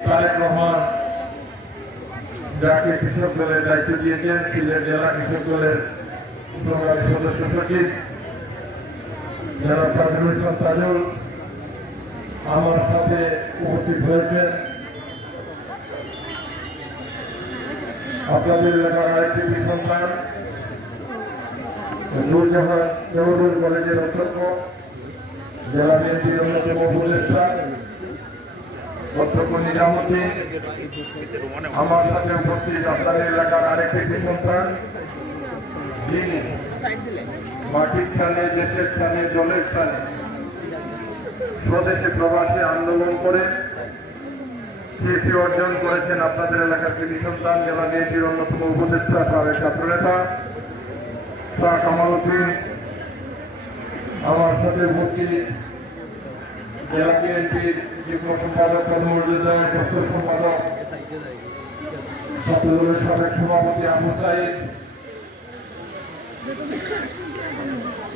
তারেক রহমান যাকে কৃষক দলের দায়িত্ব দিয়েছেন, সিলেট জেলা কৃষক দলের উপকারী সদস্য সচিব যারা তাজুল ইসলাম তাজুল আমার সাথে উপস্থিত হয়েছেন। আপনাদের এলাকার আরেকটি সন্তান নূরজাহান দেওবন্দ কলেজের অধ্যক্ষ, জেলা বিএনপির অন্যতম উপদেষ্টা অধ্যক্ষ নিজামুদ্দিন, আমার সাথে উপস্থিত আপনাদের এলাকার আরেকটি সন্তান যিনি মাটির স্থানে, দেশের স্থানে, জলের স্থানে স্বদেশে প্রবাসে আন্দোলন করে কীর্তি অর্জন করেছেন আপনাদের এলাকার কৃতি সন্তান, জেলা বিএনপির অন্যতম উপদেষ্টা সাবেক ছাত্রনেতা শাহ কামাল উদ্দিন, আমার সাথে উপস্থিত জেলা বিএনপির যুগ্ম সম্পাদক পদমর্যাদা দপ্তর সম্পাদক ছাত্রদলের সাবেক সভাপতি আবু সাইদ,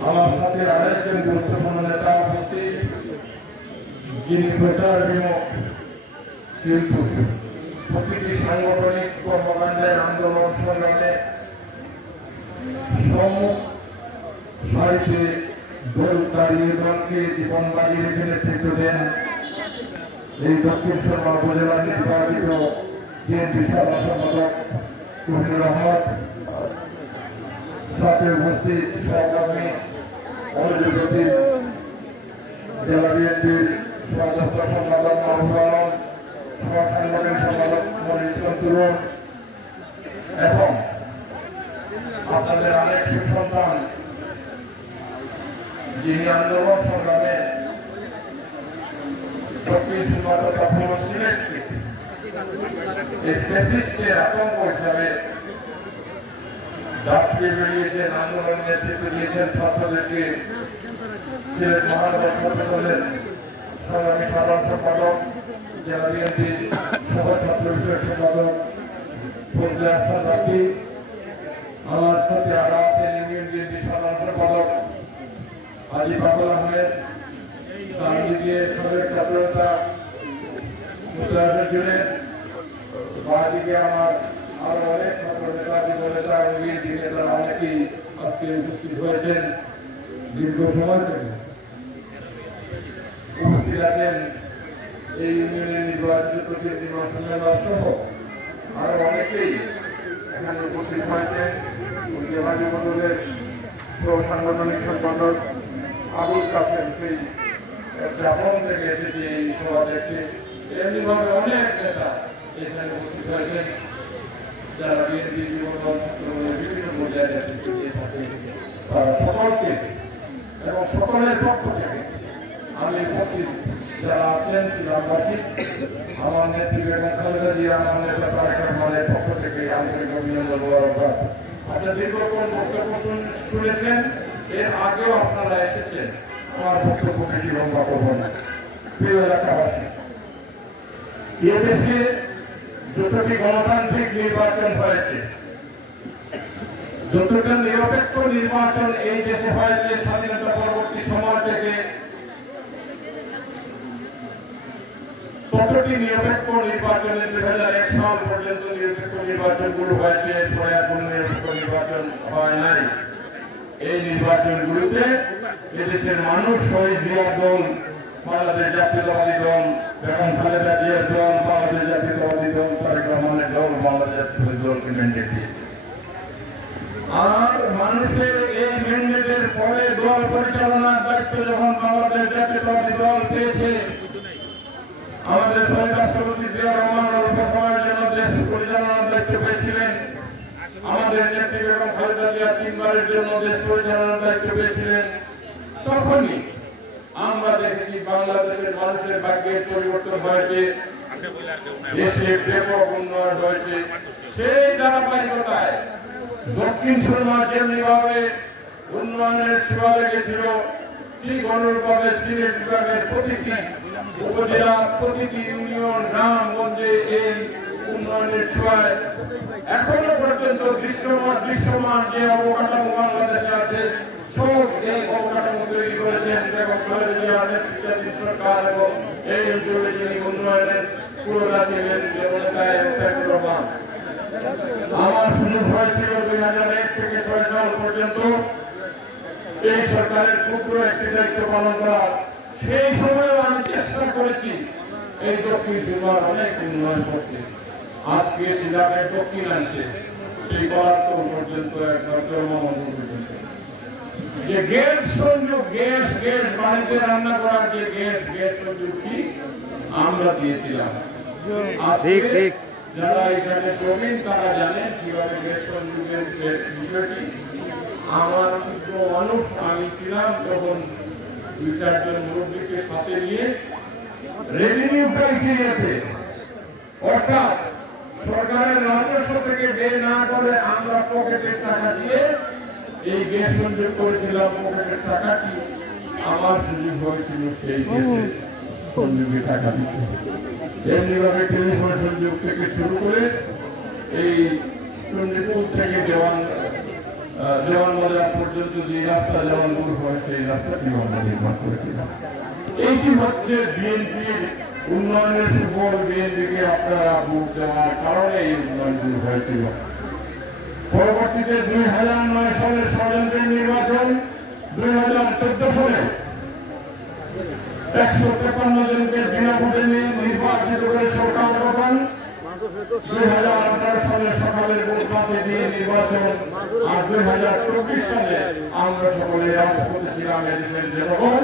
আমার সাথে আরেকজন গুরুত্বপূর্ণ নেতা উপস্থিত যিনি প্রচার বিমুখ কিন্তু প্রতিটি সাংগঠনিক কর্মকাণ্ডের আন্দোলন সংগ্রামে সারিতে দাঁড়িয়ে দলকে জীবন বাজিয়ে রেখে নেতৃত্ব দেন এই দক্ষিণ শর্মা উপজেলার নির্বাচিত বিএনপি সাধারণ সম্পাদক কবির আহমদ, সাথে উপস্থিত সহকর্মী অনুযোগী জেলা বিএনপির সদস্য সম্পাদক মাহবুব আলম, সাংগঠনিক সম্পাদক মনির ইসলাম এবং আপনাদের আরেক সুসন্তান যিনি আন্দোলন সংগ্রামে দক্ষিণ সীমান্ত সিলেটকে আতঙ্ক হিসাবে দাপিয়ে বেরিয়েছেন, আন্দোলন নেতৃত্ব দিয়েছেন ছাত্রদেরকে, সিলেট মহানগর ছাত্র দলের সংগ্রামী সাধারণ সম্পাদক, জেলা বিএনপির সহ ছাত্র বিষয়ক সম্পাদক ফজলে আহসান রাকি, আমার সাথে আরো আছেন ইউনিয়ন বিএনপির সাধারণ সম্পাদক হাজী বাবুল আহমেদ, গান্ধীজির সাবেক ছাত্রনেতা মুস্তাফিজুর জুনেদ, বাদিকে আমার আরো অনেক ছাত্রনেতা যুবনেতা বিএনপি নেতারা অনেকেই আজকে উপস্থিত হয়েছেন। দীর্ঘ সময় থেকে উপস্থিত আছেন এই ইউনিয়নের নির্বাচিত প্রতিনিধি সহ আরো অনেকেই এখানে উপস্থিত হয়েছেন। জেলা যুব দলের সাংগঠনিক সম্পাদক আবুল কাসেম সেই জাপান থেকে এসেছে এই সভা দেখতে, এমনিভাবে অনেক নেতা এখানে উপস্থিত হয়েছেন যারা বিএনপি বিভিন্ন পর্যায়ে নেতৃত্ব দিয়ে থাকে। সকলকে এবং সকলের পক্ষ থেকে আমি উপস্থিত যারা আছেন গ্রামবাসী, আমার নেতৃত্ব এবং খালেদা জিয়া, আমার নেতা তারেক রহমানের পক্ষ থেকে আন্তরিক অভিনন্দন মোবারকবাদ। আপনারা দীর্ঘক্ষণ বক্তব্য শুনেছেন, এর আগেও আপনারা এসেছেন, আমার বক্তব্য বেশি লম্বা করব না। প্রিয় এলাকাবাসী, এদেশে যতটি গণতান্ত্রিক নির্বাচন হয়েছে, যতটা নিরপেক্ষ নির্বাচন এই দেশে হয়েছে স্বাধীনতা পরবর্তী সময় থেকে, ততটি নিরপেক্ষ নির্বাচনে 2001 সাল পর্যন্ত নিরপেক্ষ নির্বাচনগুলো হয়েছে, পরে এখন নিরপেক্ষ নির্বাচন হয় নাই। এই নির্বাচনগুলোতে এদেশের মানুষ শহীদ জিয়ার দল, বাংলাদেশ জাতীয়তাবাদী দল, বেগম খালেদা জিয়ার দল, বাংলাদেশ জাতীয়তাবাদী দল, তারেক রহমানের দল, বাংলাদেশ জাতীয়তাবাদী দলকে ম্যান্ডেট দিয়েছে। আর মানুষের এই ম্যান্ডেটের পরে দল পরিচালনার দায়িত্ব যখন বাংলাদেশ জাতীয়তাবাদী দল পেয়েছে, আমাদের শহীদ রাষ্ট্রপতি জিয়া রহমান অল্প সময়ের জন্য দেশ পরিচালনার দায়িত্ব পেয়েছিলেন। আমাদের নেত্রী বেগম খালেদা জিয়া 3 বারের জন্য দেশ পরিচালনার দায়িত্ব পেয়েছিলেন। তখনই আমরা দেখেছি বাংলাদেশের মানুষের ভাগ্যের পরিবর্তন হয়েছে, দেশে ব্যাপক উন্নয়ন হয়েছে। সেই ধারাবাহিকতায় দক্ষিণ সুরমা যেমনিভাবে উন্নয়নের ছোঁয়া লেগেছিল, ঠিক অনুরূপভাবে সিলেট বিভাগের প্রতিটি উপজেলা, প্রতিটি ইউনিয়ন, গ্রামগঞ্জে এই উন্নয়নের ছোঁয়ায় এখনো পর্যন্ত দৃশ্যমান যে অবকাঠামো বাংলাদেশে আছে, সব এই অবকাঠামো তৈরি করেছেন বেগম খালেদা জিয়া নেতৃত্বাধীন সরকার এবং এই অঞ্চলে যিনি উন্নয়নের পুরোটা ছিলেন রহমান। আমার সুযোগ হয়েছিল 2001 থেকে 6 সাল পর্যন্ত এই সরকারের ক্ষুদ্র একটি দায়িত্ব পালন করার। সেই সময় আমি চেষ্টা করেছি এই দক্ষিণ সীমার অনেক উন্নয়ন করতে। আজকে সিলেটের দক্ষিণাংশে সেই কলারপুর পর্যন্ত একবার চরমমন্দির পর্যন্ত যে গ্যাস সংযোগ, গ্যাস বাড়িতে রান্না করার যে গ্যাস সংযোগটি আমরা দিয়েছিলাম। ঠিক যারা এখানে প্রবীণ তারা জানেন কিভাবে গ্যাস সংযোগের বিষয়টি। আমার মানুষ আমি ছিলাম তখন 2-4 জন মুরব্বীকে সাথে নিয়ে রেভিনিউ ক্রাইটেরিয়াতে, অর্থাৎ সরকারের রাজস্ব থেকে ব্যয় না করে আমরা পকেটের টাকা দিয়ে এই গ্যাস সংযোগ করেছিলাম। পকেটের টাকাটি আমার সুযোগ হয়েছিল সেই গ্যাসের সংযোগে টাকা দিতে। এমনিভাবে টেলিফোন সংযোগ থেকে শুরু করে এই চন্ডীপুর থেকে জওয়ান বাজার পর্যন্ত যে রাস্তা জওয়ানপুর হয়েছে এই রাস্তাটি আমরা নির্মাণ করেছিলাম। এইটি হচ্ছে বিএনপির উন্নয়নের সুফল। বিএনপিকে আপনারা ভোট দেওয়ার কারণে এই উন্নয়নগুলো হয়েছিল। পরবর্তীতে 2009 সালের ষড়যন্ত্রের নির্বাচন, 2014 সালে 153 জনকে বিনা ভোটে নির্বাচিত করে সরকার গঠন, 2018 সালে সকালের ভোট বাতিল দিয়ে নির্বাচন, আর 2024 সালে আমরা সকলে রাজপথে ছিলাম। এদেশের জনগণ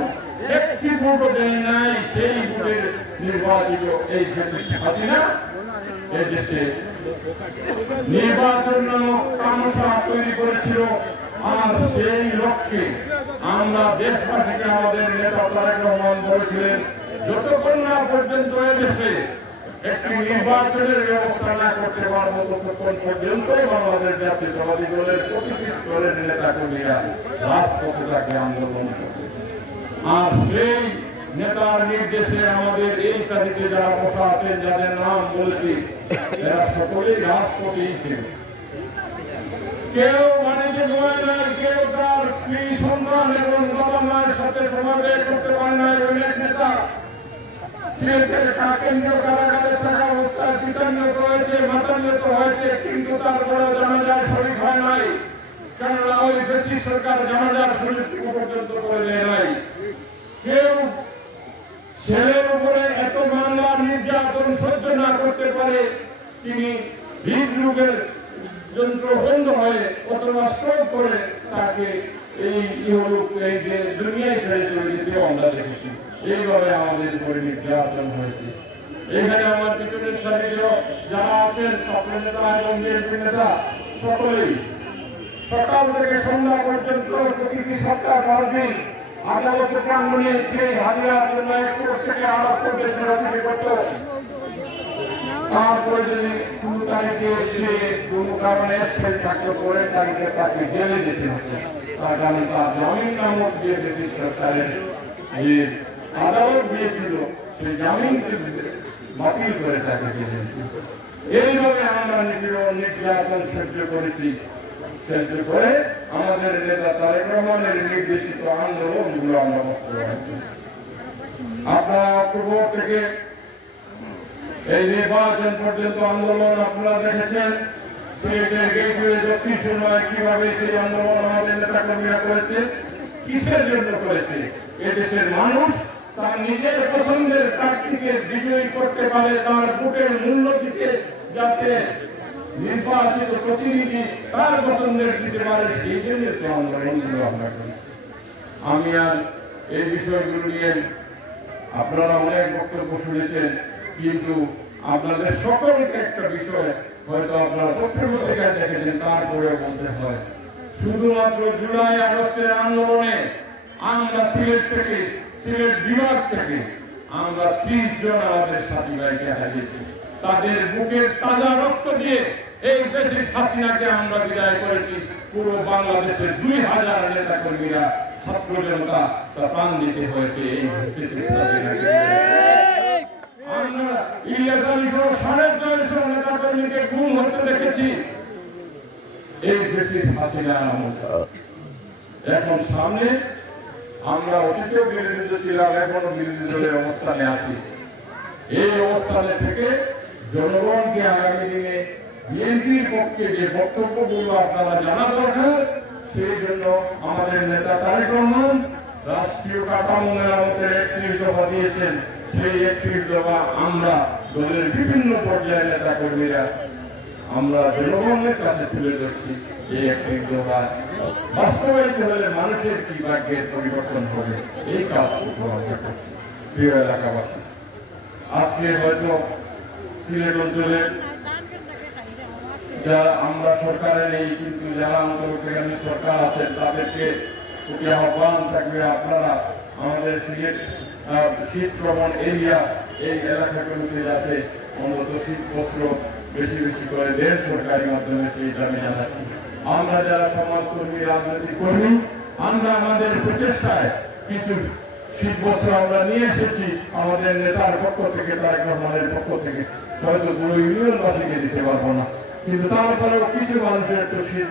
একটি ভোটও দেয় নাই। সেই ভোটের নির্বাচিত এই হাসিনা এদেশে নির্বাচন নামক তামাশা তৈরি করেছিল। আর সেই লক্ষ্যে আমরা দেশবাসীকে আমাদের নেতা তারেক রহমান বলেছিলেন, যতক্ষণ না পর্যন্ত এদেশে একটি নির্বাচনের ব্যবস্থা না করতে পারবো ততক্ষণ পর্যন্ত বাংলাদেশ জাতীয়তাবাদী দলের প্রতিটি স্তরের নেতা কর্মীরা রাজপথে তাকে আন্দোলন করবে। আর সেই নেতার নির্দেশে আমাদের এই সারিতে যারা বসা আছেন, যাদের নাম বলেছি, এরা সকলেই রাজপথেই ছিল। কেউ বাণিজ্য জমায় নাই, কেউ তার স্ত্রী সন্তান এবং বাবা মায়ের সাথে সময় ব্যয় করতে পারে নাই। অনেক নেতা সিলেটের কেন্দ্রীয় কারাগারে থাকা অবস্থায় পিতান্বিত হয়েছে, মাতান্বিত হয়েছে, কিন্তু তারপরে জানাজার শরীর হয় নাই। কেননা ওই দেশি সরকার জানাজার শরীর পর্যন্ত করে দেয় নাই। কেউ ছেলের উপরে এত মামলার নির্যাতন সহ্য না করতে পারে, তিনি হৃদরোগের যন্ত্র বন্ধ হয়ে অথবা স্ট্রোক করে তাকে এই ইহলোক এই যে দুনিয়ায় ছেড়ে চলে যেতে আমরা দেখেছি। এইভাবে আমাদের উপরে নির্যাতন হয়েছে। এখানে আমার পিছনের সাথে যারা আছেন সকল নেতা এবং বিএনপি নেতা সকলেই সকাল থেকে সন্ধ্যা পর্যন্ত প্রতিটি সপ্তাহ 5 দিন আদালতের প্রাঙ্গণে সেই হাজিরার জন্য 1 কোটি থেকে আরো বেশি করত। তারপরে যদি 2 তারিখে এসে কোনো কারণে সেই থাকলে পরে তারিখে তাকে জেলে যেতে হতো। আগামী তার জামিন নামক যে দেশি সরকারের যে আদালত দিয়েছিল সেই জামিন বাতিল করে তাকে জেলে দিত। এইভাবে আমরা নির্যাতন সহ্য করেছি। সহ্য করে আমাদের নেতা তারেক রহমানের নির্দেশিত আন্দোলনগুলো আমরা বাস্তবায়ন। আপনারা অক্টোবর থেকে এই নির্বাচন পর্যন্ত আন্দোলন আপনারা দেখেছেন। সিলেটের গেটওয়ে দক্ষিণ সীমায় কিভাবে সেই আন্দোলন আমাদের নেতা কর্মীরা করেছে, কিসের জন্য করেছে। এদেশের মানুষ তার নিজের পছন্দের প্রার্থীকে বিজয়ী করতে পারে, তার ভোটের মূল্য দিতে যাতে নির্বাচিত প্রতিনিধি তার পছন্দের দিতে পারে, সেই জন্য তো আন্দোলনগুলো আমরা করি। আমি আর এই বিষয়গুলো নিয়ে আপনারা অনেক বক্তব্য শুনেছেন, কিন্তু আপনাদের সকলকে একটা বিষয় হয়তো আপনারা পত্রিকায় দেখেছেন, তারপরেও বলতে হয়। শুধুমাত্র জুলাই আগস্টের আন্দোলনে আমরা সিলেট বিভাগ থেকে আমরা 30 জন আমাদের সাথী ভাইকে হারিয়েছি। তাদের বুকের তাজা রক্ত দিয়ে এই দেশে হাসিনাকে আমরা বিদায় করেছি। পুরো বাংলাদেশের 2000 নেতা কর্মীরা, ছাত্র জনতা তা প্রাণ দিতে হয়েছে এই দেশে হাসিনাকে। আমরা ইলিয়াস আলী সহ 450 নেতা কর্মীকে গুম হতে দেখেছি এই দেশে হাসিনা আমলে। এখন সামনে আমরা অতীতেও বিরোধী ছিলাম, এখনো বিরোধী দলের অবস্থানে আছি। এই অবস্থানে থেকে জনগণকে আগামী দিনে বিএনপির পক্ষে যে বক্তব্যগুলো আপনারা জানা দরকার, সেই জন্য আমাদের নেতা তারেক রহমান রাষ্ট্রীয় কাঠামো মেরামতের 31 দফা দিয়েছেন। সেই 31 দফা আমরা দলের বিভিন্ন পর্যায়ের নেতা কর্মীরা আমরা জনগণের কাছে তুলে ধরছি। এই 31 দফা বাস্তবায়িত হলে মানুষের কি ভাগ্যের পরিবর্তন হবে, এই কাজটুকু আমরা করছি। প্রিয় এলাকাবাসী, আজকে হয়তো সিলেট অঞ্চলের যারা আমরা সরকারের এই কিন্তু যারা অন্তর্বর্তীকালীন সরকার আছেন তাদেরকে প্রতি আহ্বান থাকবে, আপনারা আমাদের সিলেট শীত প্রবণ এরিয়া এই এলাকাগুলোতে যাতে অন্তত শীত বস্ত্র বেশি বেশি করে দেন সরকারি মাধ্যমে, সেই দাবি জানাচ্ছি। আমরা যারা সমাজকর্মী, রাজনৈতিক কর্মী, আমরা আমাদের প্রচেষ্টায় কিছু শীত বস্ত্র আমরা নিয়ে এসেছি আমাদের নেতার পক্ষ থেকে, তারেক রহমানের পক্ষ থেকে। হয়তো পুরো ইউনিয়নবাসীকে দিতে পারবো না, কিন্তু তারপরেও কিছু মানুষের একটু শীত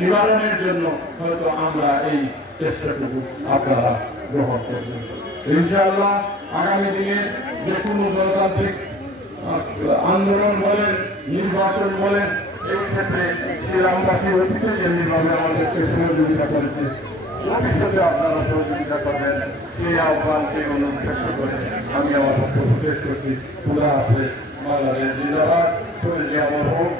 নিবারণের জন্য হয়তো আমরা এই চেষ্টাটুকু আপনারা গ্রহণ করবেন। ইনশাআল্লাহ আগামী দিনে যে কোনো গণতান্ত্রিক আন্দোলন বলেন, নির্বাচন বলেন, এই ক্ষেত্রে শ্রীরামবাসী অতীতে যেমনিভাবে আমাদেরকে সহযোগিতা করেছে, ভবিষ্যতে আপনারা সহযোগিতা করবেন, সেই আহ্বানকে অনুষ্ঠিত করে আমি আমার বক্তব্য শেষ করছি। খুদা হাফেজ। বাংলাদেশ জিন্দাবাদ। শহীদ জিয়া মরহুম